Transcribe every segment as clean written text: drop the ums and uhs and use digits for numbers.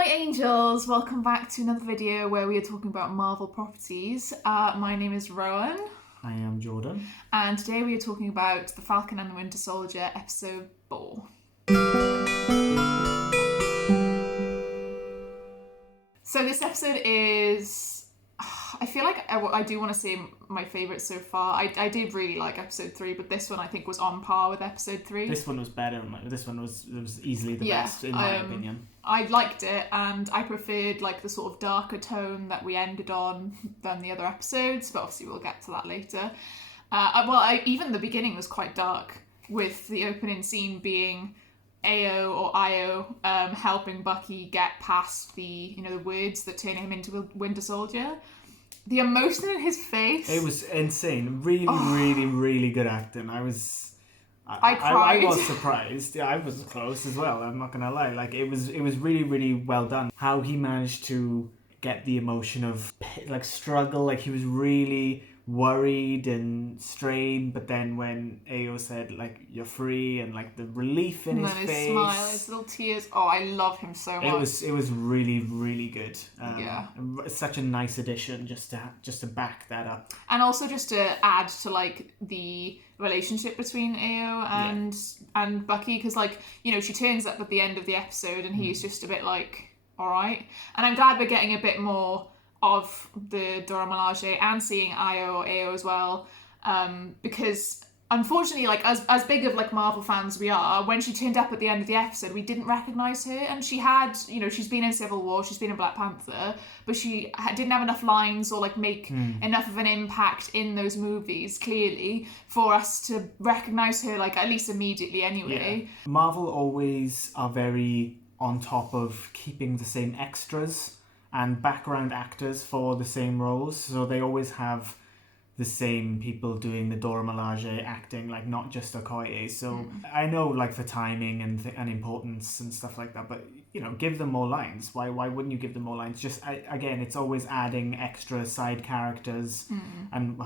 my angels, welcome back to another video where we are talking about Marvel properties. My name is Rowan. I am Jordan. And today we are talking about the Falcon and Winter Soldier episode 4. So this episode is... I feel like I do want to say my favourite so far. I did really like episode 3, but this one I think was on par with episode 3. This one was better. This one was easily the best in my opinion. I liked it, and I preferred like the sort of darker tone that we ended on than the other episodes, but obviously we'll get to that later. Even the beginning was quite dark, with the opening scene being AO or IO helping Bucky get past the words that turn him into a Winter Soldier. The emotion in his face. It was insane. Really good acting. I cried. I was surprised. Yeah, I was close as well. I'm not gonna lie. Like it was really well done. How he managed to get the emotion of like struggle. Like he was really worried and strained, but then when AO said like you're free, and like the relief in his face, smile, his little tears. Oh, I love him so much. It was really good. Such a nice addition just to back that up, and also just to add to like the relationship between AO and Bucky, because like she turns up at the end of the episode and he's just a bit like all right, and I'm glad we're getting a bit more of the Dora Milaje and seeing IO or AO as well, because unfortunately, like as big of like Marvel fans we are, when she turned up at the end of the episode, we didn't recognise her, and she had, she's been in Civil War, she's been in Black Panther, but she didn't have enough lines or like make enough of an impact in those movies clearly for us to recognise her, like at least immediately anyway. Yeah. Marvel always are very on top of keeping the same extras and background actors for the same roles, so they always have the same people doing the Dora Milaje acting, like not just Okoye. So I know, like for timing and importance and stuff like that, but give them more lines. Why wouldn't you give them more lines? Just again, it's always adding extra side characters, and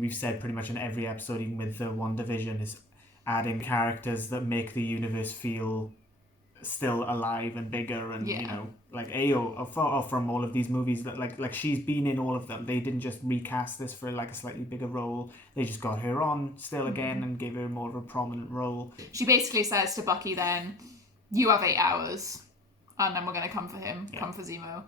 we've said pretty much in every episode, even with the WandaVision, is adding characters that make the universe feel still alive and bigger, and like AO from all of these movies, that like she's been in all of them. They didn't just recast this for like a slightly bigger role, they just got her on still again and gave her more of a prominent role. She basically says to Bucky then, you have 8 hours and then we're going to come for him, come for Zemo,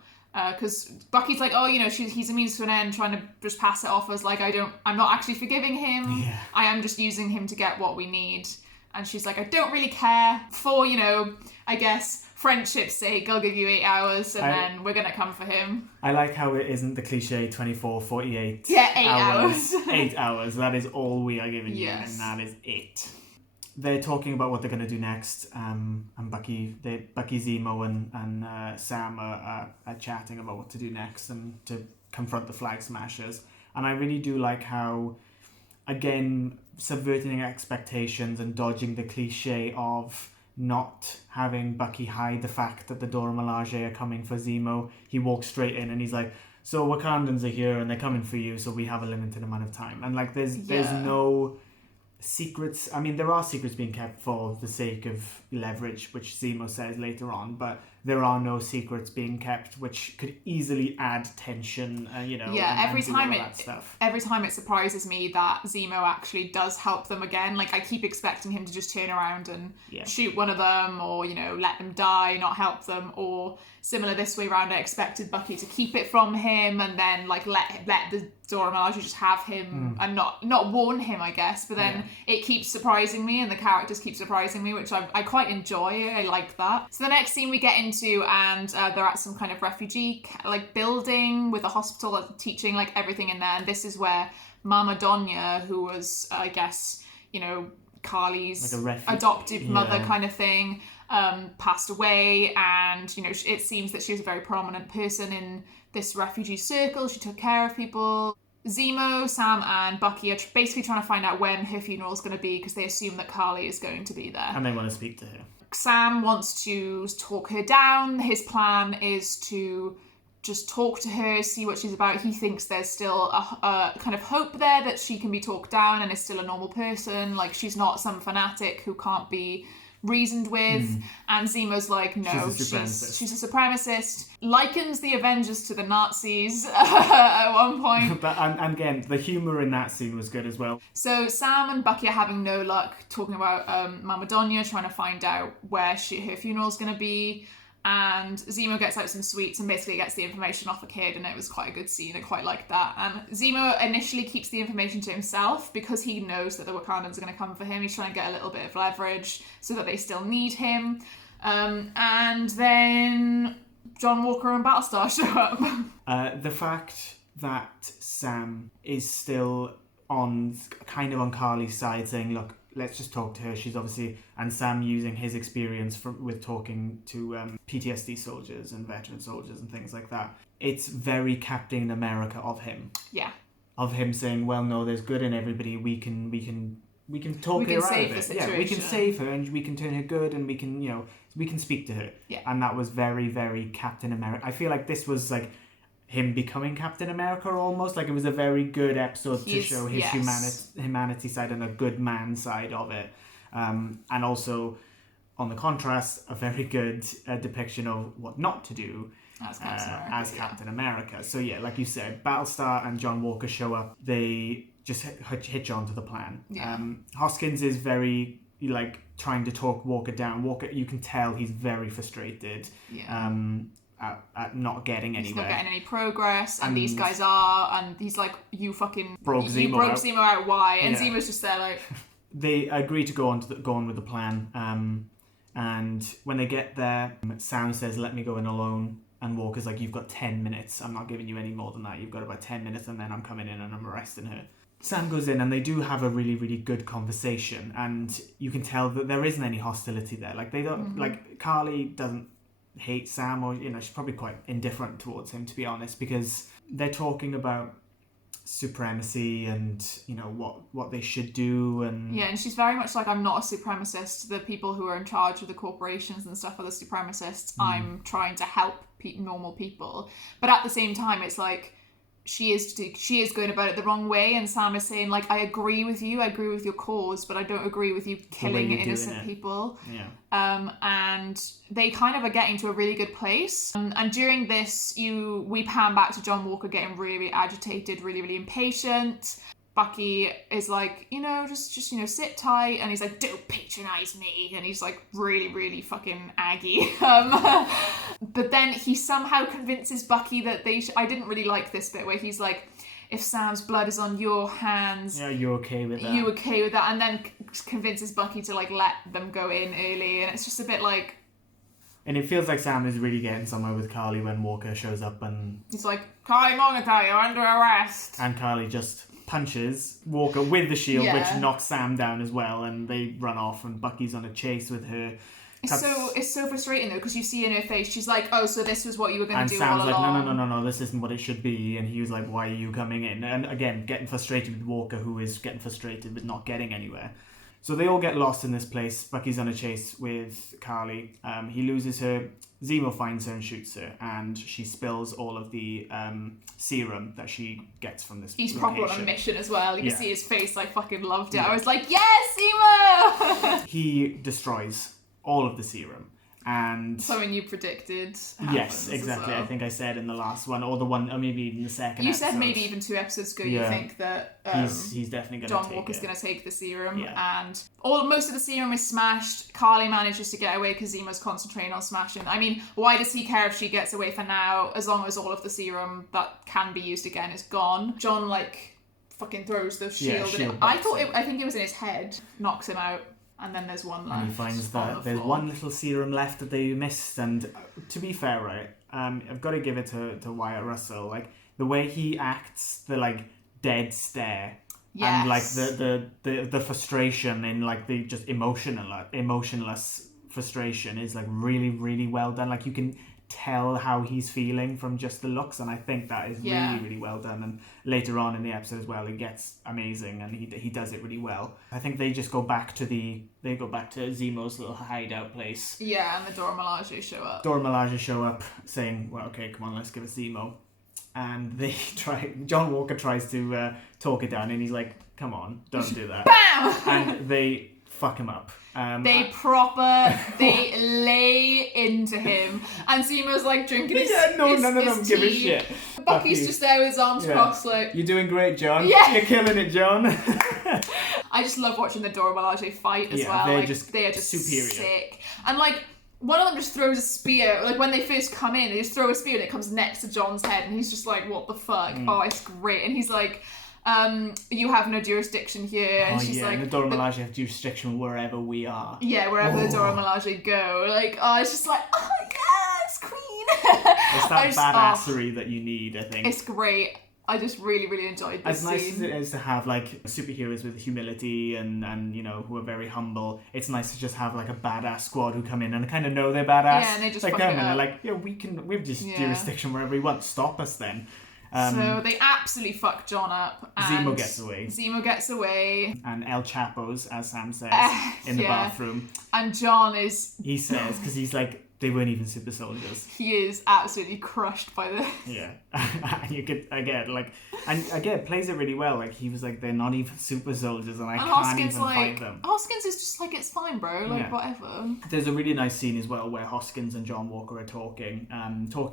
because Bucky's like, he's a means to an end, trying to just pass it off as like, I'm not actually forgiving him, I am just using him to get what we need. And she's like, I don't really care. For, I guess, friendship's sake, I'll give you 8 hours and then we're going to come for him. I like how it isn't the cliche 24, 48 8 hours. 8 hours. That is all we are giving you, and that is it. They're talking about what they're going to do next. And Bucky, Zemo and Sam are chatting about what to do next and to confront the Flag Smashers. And I really do like how, again, subverting expectations and dodging the cliche of not having Bucky hide the fact that the Dora Milaje are coming for Zemo. He walks straight in and he's like, so Wakandans are here and they're coming for you, so we have a limited amount of time. And like there's no secrets. I mean, there are secrets being kept for the sake of leverage, which Zemo says later on, but there are no secrets being kept, which could easily add tension, every time it surprises me that Zemo actually does help them again. Like, I keep expecting him to just turn around and shoot one of them, or, let them die, not help them, or similar this way around, I expected Bucky to keep it from him and then, like, let the Dora Milaje just have him and not warn him, I guess. But then it keeps surprising me, and the characters keep surprising me, which I quite enjoy. I like that. So the next scene we get into, and they're at some kind of refugee like building with a hospital teaching like everything in there, and this is where Mama Donya, who was I guess Carly's like adoptive mother kind of thing, passed away, and it seems that she was a very prominent person in this refugee circle. She took care of people. Zemo, Sam and Bucky are basically trying to find out when her funeral is going to be, because they assume that Carly is going to be there and they want to speak to her. Sam wants to talk her down. His plan is to just talk to her, see what she's about. He thinks there's still a kind of hope there that she can be talked down and is still a normal person. Like, she's not some fanatic who can't be reasoned with. And Zemo's like, no, she's a supremacist. Likens the Avengers to the Nazis at one point. But and again, the humour in that scene was good as well. So Sam and Bucky are having no luck talking about Mama Donya, trying to find out where her funeral's going to be. And Zemo gets out some sweets and basically gets the information off the kid, and it was quite a good scene. I quite liked that. And Zemo initially keeps the information to himself because he knows that the Wakandans are going to come for him. He's trying to get a little bit of leverage so that they still need him. And then John Walker and Battlestar show up. The fact that Sam is still on Karli's side, saying, look, let's just talk to her. She's obviously... And Sam using his experience with talking to PTSD soldiers and veteran soldiers and things like that. It's very Captain America of him. Yeah. Of him saying, well, no, there's good in everybody. We can talk her out of it. Yeah, we can save her and we can turn her good and we can speak to her. Yeah. And that was very, very Captain America. I feel like this was like him becoming Captain America almost. Like it was a very good episode to show his humanity side and a good man side of it. And also, on the contrast, a very good depiction of what not to do as Captain America. So yeah, like you said, Battlestar and John Walker show up. They just hitch on to the plan. Yeah. Hoskins is very trying to talk Walker down. Walker, you can tell he's very frustrated. Yeah. At not getting anywhere. He's not getting any progress, and these guys are, and he's like, you fucking broke Zemo out. Why? And Zemo's just there like. They agree to go on with the plan, and when they get there, Sam says, "Let me go in alone." And Walker's like, "You've got 10 minutes. I'm not giving you any more than that. You've got about 10 minutes, and then I'm coming in and I'm arresting her." Sam goes in, and they do have a really, really good conversation, and you can tell that there isn't any hostility there. Like they don't Karli doesn't hate Sam, or she's probably quite indifferent towards him, to be honest, because they're talking about supremacy and what they should do, and and she's very much like, I'm not a supremacist. The people who are in charge of the corporations and stuff are the supremacists. I'm trying to help normal people, but at the same time, it's like she is going about it the wrong way, and Sam is saying like, I agree with you, I agree with your cause, but I don't agree with you killing innocent people. And they kind of are getting to a really good place, and during this we pan back to John Walker getting really, really agitated, really, really impatient. Bucky is like, just sit tight, and he's like, don't patronize me, and he's like really, really fucking aggy. But then he somehow convinces Bucky that I didn't really like this bit where he's like, if Sam's blood is on your hands, you're okay with that. You okay with that? And then convinces Bucky to like let them go in early, and it's just a bit like. And it feels like Sam is really getting somewhere with Karli when Walker shows up, and he's like, Karli Monaghan, you're under arrest. And Karli just punches Walker with the shield, which knocks Sam down as well, and they run off, and Bucky's on a chase with her. It's so frustrating though, because you see in her face, she's like, oh, so this was what you were going to do Sam's all along. And Sam's like, no, this isn't what it should be. And he was like, why are you coming in? And again, getting frustrated with Walker, who is getting frustrated with not getting anywhere. So they all get lost in this place. Bucky's on a chase with Karli. He loses her. Zemo finds her and shoots her, and she spills all of the serum that she gets from this He's location. Proper on a mission as well. You can see his face, like, fucking loved it. I was like, yes, Zemo! He destroys all of the serum. And something you predicted yes, exactly. I think I said in the last one, or maybe even the second. You said maybe even 2 episodes ago. You think that he's definitely going to John Walker's going to take the serum, and most of the serum is smashed. Karli manages to get away because Zemo's concentrating on smashing. I mean, why does he care if she gets away for now? As long as all of the serum that can be used again is gone. John fucking throws the shield. I think it was in his head, knocks him out. And then there's one left. And he finds that there's one little serum left that they missed. And to be fair, right, I've got to give it to Wyatt Russell. Like, the way he acts, the, dead stare. Yes. And, the frustration in, the just emotionless frustration is, really, really well done. You can tell how he's feeling from just the looks, and I think that is really, really well done. And later on in the episode as well, it gets amazing, and he does it really well. I think they just go back to Zemo's little hideout place. Yeah, and the Dora Milaje show up. Dora Milaje show up saying, well, okay, come on, let's give it Zemo. And John Walker tries to talk it down, and he's like, come on, don't do that. BAM! And they fuck him up. They lay into him. And Zemo's like drinking his don't give a shit. Bucky's just there with his arms crossed like... You're doing great, John. Yeah. You're killing it, John. I just love watching the Dora Milaje fight as well. They are just superior. Sick. And like, one of them just throws a spear. Like when they first come in, they just throw a spear and it comes next to John's head. And he's just like, what the fuck? Oh, it's great. And he's like... you have no jurisdiction here, and she's like, the Dora Milaje have jurisdiction wherever we are. Yeah, wherever the Dora Milaje go. Like, it's just like, oh yes, queen. It's that badassery that you need, I think. It's great. I just really, really enjoyed this scene. As nice as it is to have like superheroes with humility and you know, who are very humble, it's nice to just have like a badass squad who come in and kind of know they're badass. Yeah, and they just like fuck them it and up. they're like, we have just jurisdiction wherever we want. Stop us then. So they absolutely fuck John up. And Zemo gets away. And El Chapo's, as Sam says, in the bathroom. And John is... He says, because he's like, they weren't even super soldiers. He is absolutely crushed by this. Yeah. And you could, again, plays it really well. Like, he was like, they're not even super soldiers and I can't even fight them. Hoskins is just like, it's fine, bro. Like, whatever. There's a really nice scene as well where Hoskins and John Walker are talking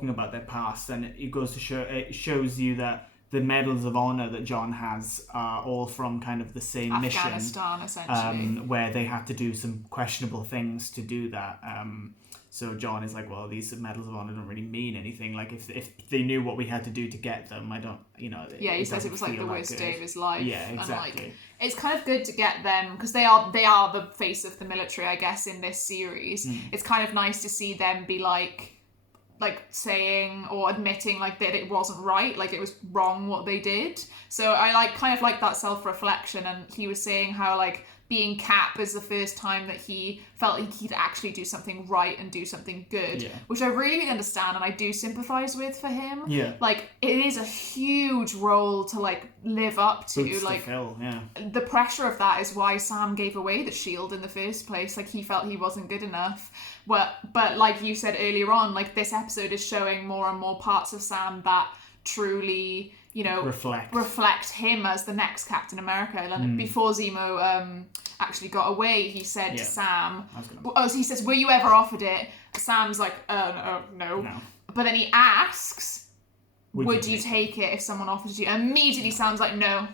about their past, and it goes to show, it shows you that the medals of honor that John has are all from kind of the same Afghanistan, mission. essentially. Where they had to do some questionable things to do that. So John is like, well, these medals of honor don't really mean anything. Like, if they knew what we had to do to get them, I don't, you know. Yeah, he says it was like the worst day of his life. Yeah, exactly. And like, it's kind of good to get them, because they are the face of the military, I guess, in this series. It's kind of nice to see them be like saying or admitting like that it wasn't right, like it was wrong what they did. So I kind of like that self-reflection, and he was saying how like being Cap is the first time that he felt like he could actually do something right and do something good, which I really understand and I do sympathise with for him. Yeah. Like, it is a huge role to like live up to. Boots like to fill, yeah. The pressure of that is why Sam gave away the shield in the first place. Like, he felt he wasn't good enough. But like you said earlier on, like this episode is showing more and more parts of Sam that truly, you know, reflect him as the next Captain America. Like, before Zemo actually got away, he said to Sam, so he says, were you ever offered it? Sam's like, no. But then he asks, would you take it if someone offers you? And immediately Sam's like, no.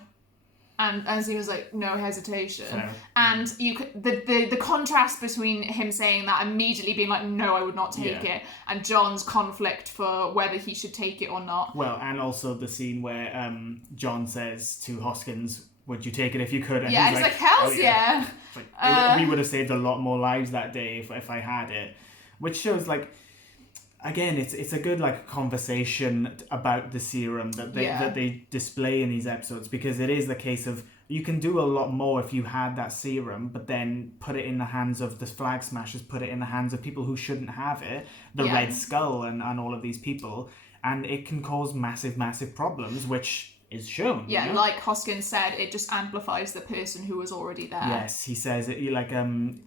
And he was like, no hesitation. Fair. And you could, the contrast between him saying that, immediately being like, no, I would not take it, and John's conflict for whether he should take it or not. Well, and also the scene where John says to Hoskins, would you take it if you could? And he's like, hell's yeah. Like, we would have saved a lot more lives that day if I had it. Which shows, like, again, it's a good like conversation about the serum that they display in these episodes, because it is the case of you can do a lot more if you had that serum, but then put it in the hands of the Flag Smashers, put it in the hands of people who shouldn't have it, the Red Skull and all of these people, and it can cause massive problems, which is shown. Yeah, like Hoskins said, it just amplifies the person who was already there. Yes, he says it like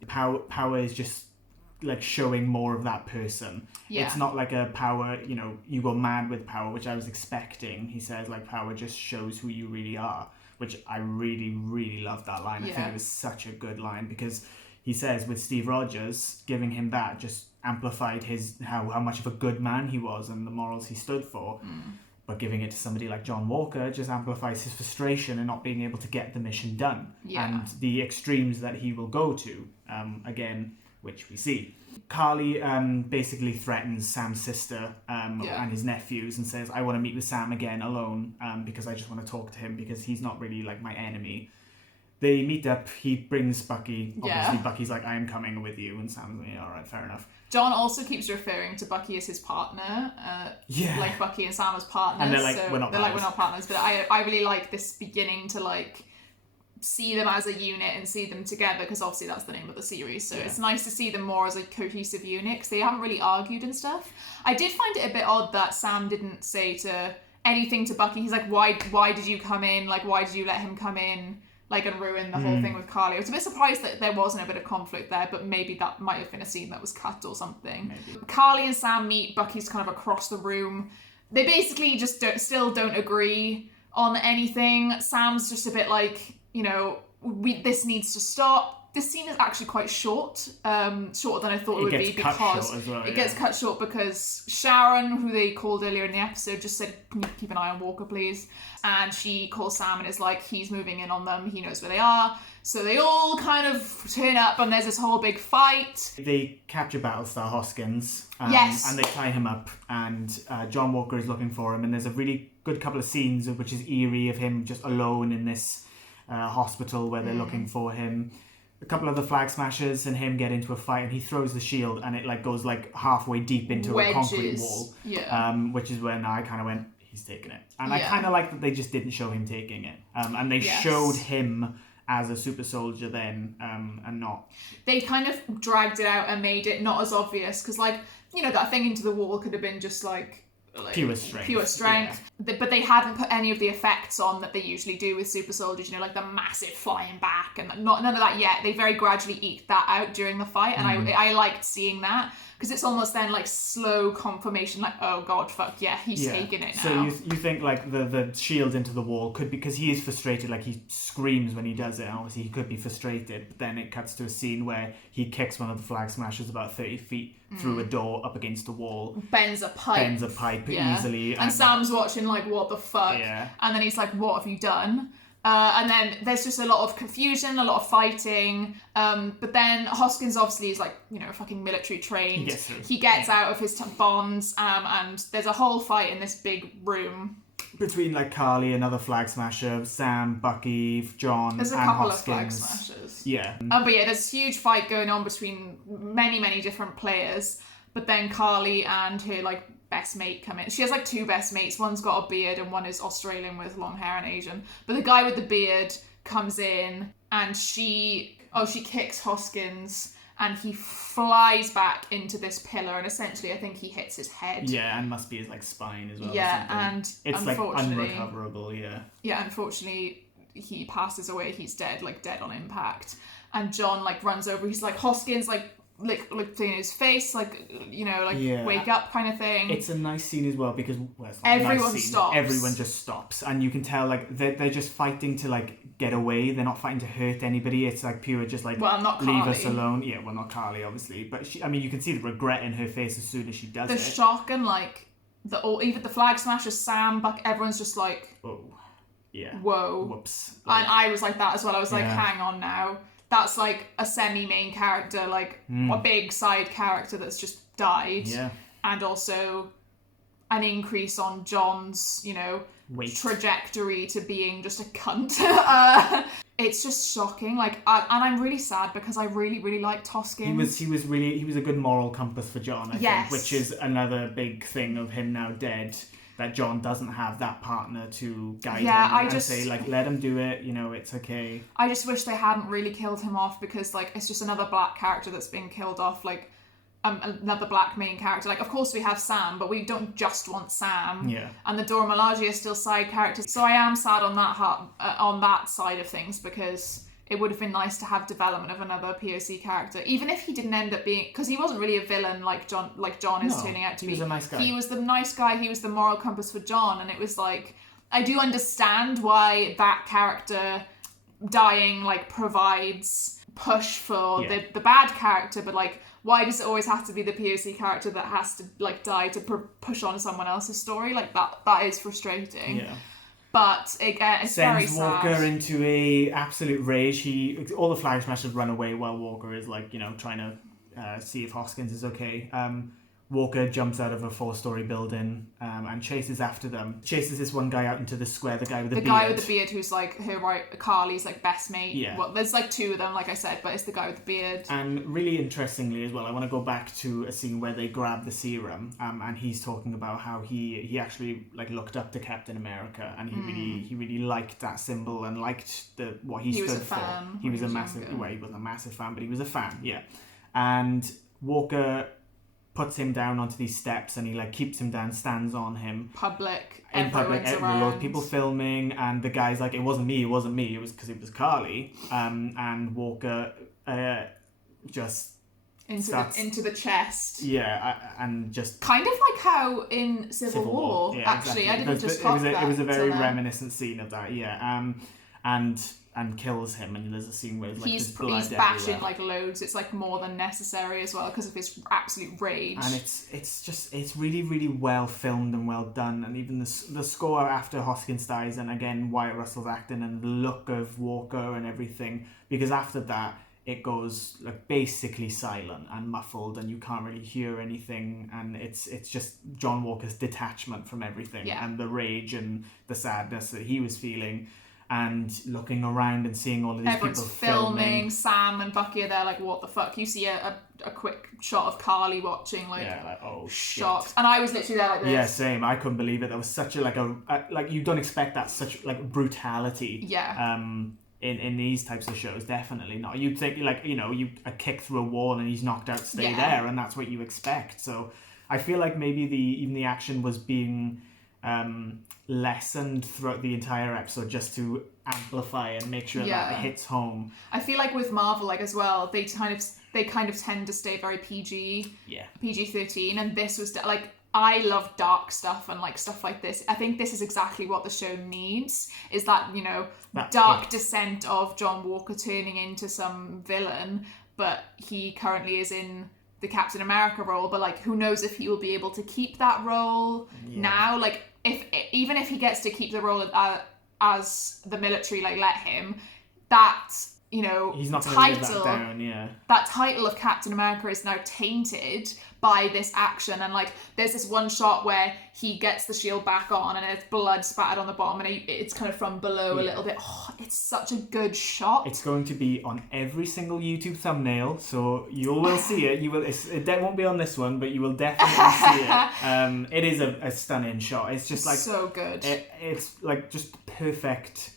power is just like showing more of that person. It's not like a power, you know, you go mad with power, which I was expecting. He says like power just shows who you really are, which I really love that line. I think it was such a good line, because he says with Steve Rogers, giving him that just amplified his how much of a good man he was and the morals he stood for. But giving it to somebody like John Walker just amplifies his frustration and not being able to get the mission done, and the extremes that he will go to, again, which we see. Carly basically threatens Sam's sister and his nephews and says, I want to meet with Sam again alone, because I just want to talk to him, because he's not really like my enemy. They meet up, he brings Bucky. Obviously Bucky's like, I am coming with you, and Sam's like, alright, fair enough. John also keeps referring to Bucky as his partner, like Bucky and Sam as partners. And they're like, we're not partners. But I really like this beginning to like see them as a unit and see them together, because obviously that's the name of the series, so it's nice to see them more as a cohesive unit, because they haven't really argued and stuff. I did find it a bit odd that Sam didn't say anything to Bucky. He's like, why did you come in, like why did you let him come in, like, and ruin the whole thing with Carly. I was a bit surprised that there wasn't a bit of conflict there, but maybe that might have been a scene that was cut or something. Maybe. Carly and Sam meet. Bucky's kind of across the room. They basically just still don't agree on anything. Sam's just a bit like, you know, this needs to stop. This scene is actually quite short, shorter than I thought it would be, because it gets cut short because Sharon, who they called earlier in the episode, just said, "Can you keep an eye on Walker, please?" And she calls Sam and is like, he's moving in on them, he knows where they are. So they all kind of turn up and there's this whole big fight. They capture Battlestar Hoskins. Yes. And they tie him up, and John Walker is looking for him, and there's a really good couple of scenes which is eerie of him just alone in this hospital where they're looking for him. A couple of the flag smashers and him get into a fight, and he throws the shield and it like goes like halfway deep into a concrete wall. Yeah. Which is when I kind of went, he's taking it. And I kind of like that they just didn't show him taking it. And they showed him as a super soldier then, and not... They kind of dragged it out and made it not as obvious, because like, you know, that thing into the wall could have been just like pure strength. Yeah. But they hadn't put any of the effects on that they usually do with super soldiers, you know, like the massive flying back and none of that yet. They very gradually eked that out during the fight, and I liked seeing that, because it's almost then like slow confirmation, like, oh god, fuck yeah, he's taking it now. So you think like the shield into the wall could, because he is frustrated, like he screams when he does it, and obviously he could be frustrated, but then it cuts to a scene where he kicks one of the flag smashers about 30 feet through a door up against a wall. Bends a pipe easily. And Sam's watching like, what the fuck? Yeah. And then he's like, what have you done? And then there's just a lot of confusion, a lot of fighting. But then Hoskins obviously is like, you know, fucking military trained. He gets out of his bonds, and there's a whole fight in this big room. Between like Carly, another flag smasher, Sam, Bucky, John, there's a and couple Hoskins. of flag smashers. Yeah. But yeah, there's a huge fight going on between many different players. But then Carly and her like best mate come in. She has like two best mates. One's got a beard and one is Australian with long hair and Asian. But the guy with the beard comes in and she kicks Hoskins and he flies back into this pillar, and essentially I think he hits his head. Yeah, and must be his like spine as well. Yeah, and it's like unrecoverable. Yeah, unfortunately he passes away. He's dead on impact. And John like runs over. He's like, Hoskins, like in his face, like, you know, like wake up kind of thing. It's a nice scene as well because everyone stops. Everyone just stops, and you can tell like they're just fighting to like get away. They're not fighting to hurt anybody. It's like pure just like, not leave Carly. us alone. Yeah, well, not Carly obviously, but she, I mean, you can see the regret in her face as soon as she does it. The shock, and like even the flag smashers, Sam, Buck, everyone's just like, oh yeah, whoa, whoops. And I was like that as well. I was like, hang on now. That's like a semi-main character, like a big side character that's just died. Yeah. And also an increase on John's, you know, trajectory to being just a cunt. It's just shocking. Like, and I'm really sad because I really, really liked Hoskins. He was a good moral compass for John, I think, which is another big thing of him now dead. That John doesn't have that partner to guide him and say, like, let him do it, you know, it's okay. I just wish they hadn't really killed him off, because, like, it's just another black character that's being killed off, like, another black main character. Like, of course we have Sam, but we don't just want Sam. Yeah. And the Dora Milaje are still side characters. So I am sad on that side of things, because it would have been nice to have development of another POC character, even if he didn't end up being, because he wasn't really a villain like John is turning out to be. He was a nice guy. He was the nice guy. He was the moral compass for John, and it was like, I do understand why that character dying like provides push for the bad character, but like, why does it always have to be the POC character that has to like die to push on someone else's story? Like that is frustrating. Yeah. But it's very sad. Sends Walker into a absolute rage. All the flag smashers run away while Walker is like, you know, trying to see if Hoskins is okay. Walker jumps out of a 4-story building and chases after them. Chases this one guy out into the square, the guy with the beard. The guy with the beard who's like Carly's like best mate. Yeah. Well, there's like two of them, like I said, but it's the guy with the beard. And really interestingly as well, I want to go back to a scene where they grab the serum, and he's talking about how he actually like looked up to Captain America, and he really liked that symbol and liked what he stood for. He was a massive fan. Well, he wasn't a massive fan, but he was a fan. Yeah. And Walker puts him down onto these steps, and he like keeps him down, stands on him. In public, loads of people filming, and the guy's like, it wasn't me, it was because it was Carly. And Walker just into the chest. Yeah, and just kind of like how in Civil War. Yeah, actually, exactly. I didn't just clock that. It was a very reminiscent scene of that. Yeah. and kills him, and there's a scene where like he's blood bashing everywhere. like loads. It's like more than necessary as well because of his absolute rage. And it's really, really well filmed and well done, and even the score after Hoskins dies, and again Wyatt Russell's acting and the look of Walker and everything, because after that it goes like basically silent and muffled, and you can't really hear anything, and it's just John Walker's detachment from everything, and the rage and the sadness that he was feeling. And looking around and seeing all of these Everyone's people filming. Sam and Bucky are there like, what the fuck? You see a quick shot of Carly watching, like, oh shocked. shit. And I was literally there like this. Yeah, same. I couldn't believe it. There was such a like you don't expect that, such like brutality. Yeah. In these types of shows, definitely not. You'd think like, a kick through a wall and he's knocked out, stay there, and that's what you expect. So I feel like maybe even the action was being lessened throughout the entire episode just to amplify and make sure that it hits home. I feel like with Marvel, like as well, they kind of tend to stay very PG, PG-13, and this was like, I love dark stuff and like stuff like this. I think this is exactly what the show needs, is that, that dark descent of John Walker turning into some villain, but he currently is in the Captain America role, but like who knows if he will be able to keep that role now. Like even if he gets to keep the role as the military like let him, that he's not going to live that down. That title of Captain America is now tainted by this action, and like there's this one shot where he gets the shield back on and it's blood spattered on the bottom, and it's kind of from below a little bit. It's such a good shot. It's going to be on every single YouTube thumbnail, so you will see it. It won't be on this one, but you will definitely see it. It is a stunning shot. It's just like so good. It's like just perfect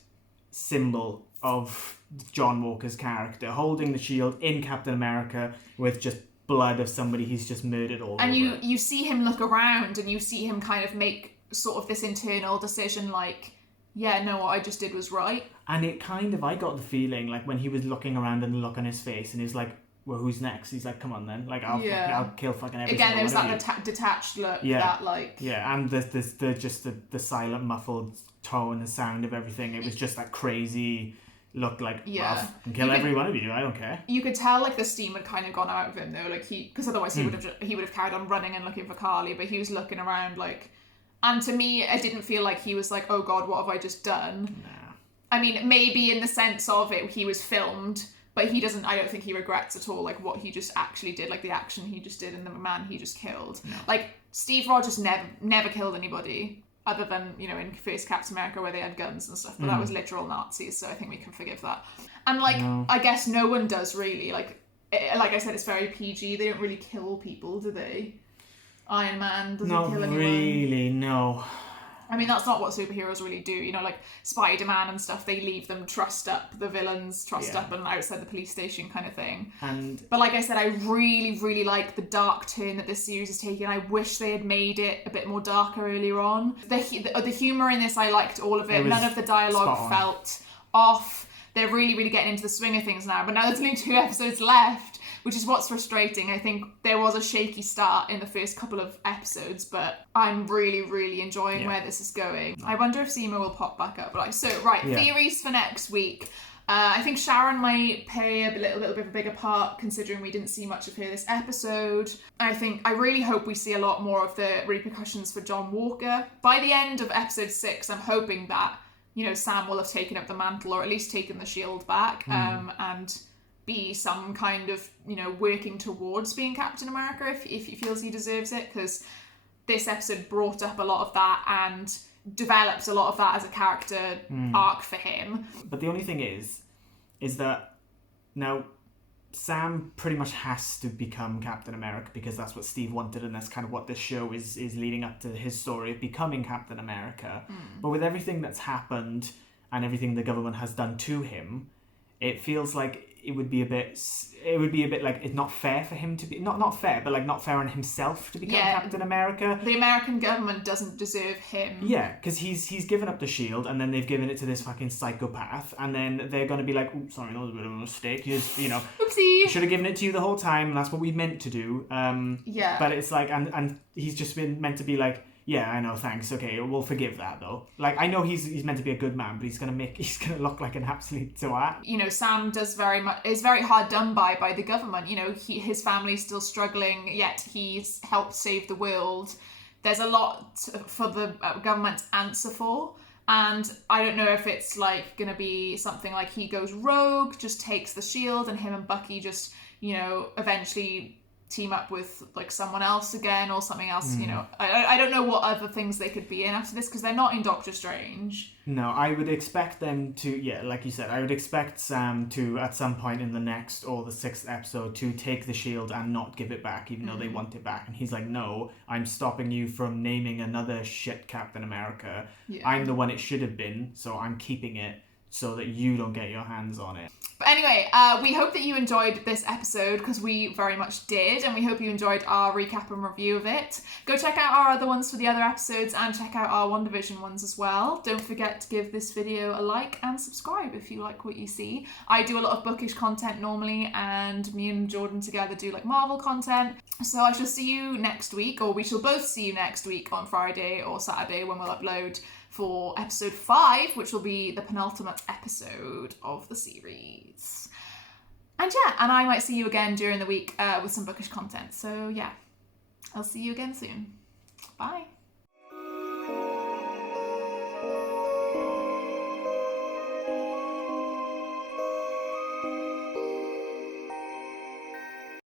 symbol of John Walker's character holding the shield in Captain America with just blood of somebody he's just murdered all over. And you see him look around, and you see him kind of make sort of this internal decision like, yeah, no, what I just did was right. And I got the feeling like when he was looking around and the look on his face, and he's like, well, who's next? He's like, come on then, like I'll kill fucking everything. Again, there was that detached look, that like and the silent muffled tone and sound of everything. It was just that crazy look, like, well, I can kill every one of you, I don't care. You could tell like the steam had kind of gone out of him though, like because otherwise he would have carried on running and looking for Carly, but he was looking around like, and to me it didn't feel like he was like, oh god, what have I just done? Nah. I mean, maybe in the sense of it, he was filmed, but I don't think he regrets at all like what he just actually did, like the action he just did and the man he just killed. No. Like Steve Rogers never killed anybody, other than, in first Captain America where they had guns and stuff, but that was literal Nazis, so I think we can forgive that. And like, I guess no one does really, like I said, it's very PG, they don't really kill people, do they? Iron Man doesn't kill anyone. Not really, no. I mean, that's not what superheroes really do, like Spider-Man and stuff, they leave them trussed up, the villains trussed up and outside the police station kind of thing. But like I said, I really, really like the dark turn that this series is taking. I wish they had made it a bit more darker earlier on. The humour in this, I liked all of it. None of the dialogue felt off. They're really, really getting into the swing of things now, but now there's only 2 episodes left, which is what's frustrating. I think there was a shaky start in the first couple of episodes, but I'm really, really enjoying where this is going. I wonder if Zemo will pop back up. Theories for next week. I think Sharon might play a little bit of a bigger part, considering we didn't see much of her this episode. I really hope we see a lot more of the repercussions for John Walker. By the end of episode 6, I'm hoping that, Sam will have taken up the mantle, or at least taken the shield back, and be some kind of, working towards being Captain America if he feels he deserves it, because this episode brought up a lot of that and develops a lot of that as a character arc for him. But the only thing is that now Sam pretty much has to become Captain America, because that's what Steve wanted, and that's kind of what this show is leading up to, his story of becoming Captain America. But with everything that's happened and everything the government has done to him, it feels like it would be a bit like, it's not fair for him to be, not fair, but like not fair on himself to become Captain America. The American government doesn't deserve him. Yeah, because he's given up the shield, and then they've given it to this fucking psychopath, and then they're going to be like, oops, sorry, that was a bit of a mistake. Oopsie. Should have given it to you the whole time, and that's what we meant to do. But it's like, and he's just been meant to be like, yeah, I know, thanks. Okay, we'll forgive that though. Like, I know he's meant to be a good man, but he's gonna look like an absolute twat. You know, Sam is very hard done by the government. You know, his family's still struggling, yet he's helped save the world. There's a lot for the government to answer for. And I don't know if it's like going to be something like he goes rogue, just takes the shield, and him and Bucky just, you know, eventually team up with like someone else again or something else. You know, I don't know what other things they could be in after this, because they're not in Doctor Strange. No, I would expect them to, yeah, like you said, I would expect Sam to, at some point in the next or the 6th episode, to take the shield and not give it back, even though they want it back. And he's like, no, I'm stopping you from naming another shit Captain America. Yeah. I'm the one it should have been, so I'm keeping it so that you don't get your hands on it. But anyway, we hope that you enjoyed this episode, because we very much did, and we hope you enjoyed our recap and review of it. Go check out our other ones for the other episodes, and check out our WandaVision ones as well. Don't forget to give this video a like and subscribe if you like what you see. I do a lot of bookish content normally, and me and Jordan together do like Marvel content. So I shall see you next week, or we shall both see you next week on Friday or Saturday when we'll upload for episode 5, which will be the penultimate episode of the series. And yeah, and I might see you again during the week with some bookish content. So yeah, I'll see you again soon. Bye.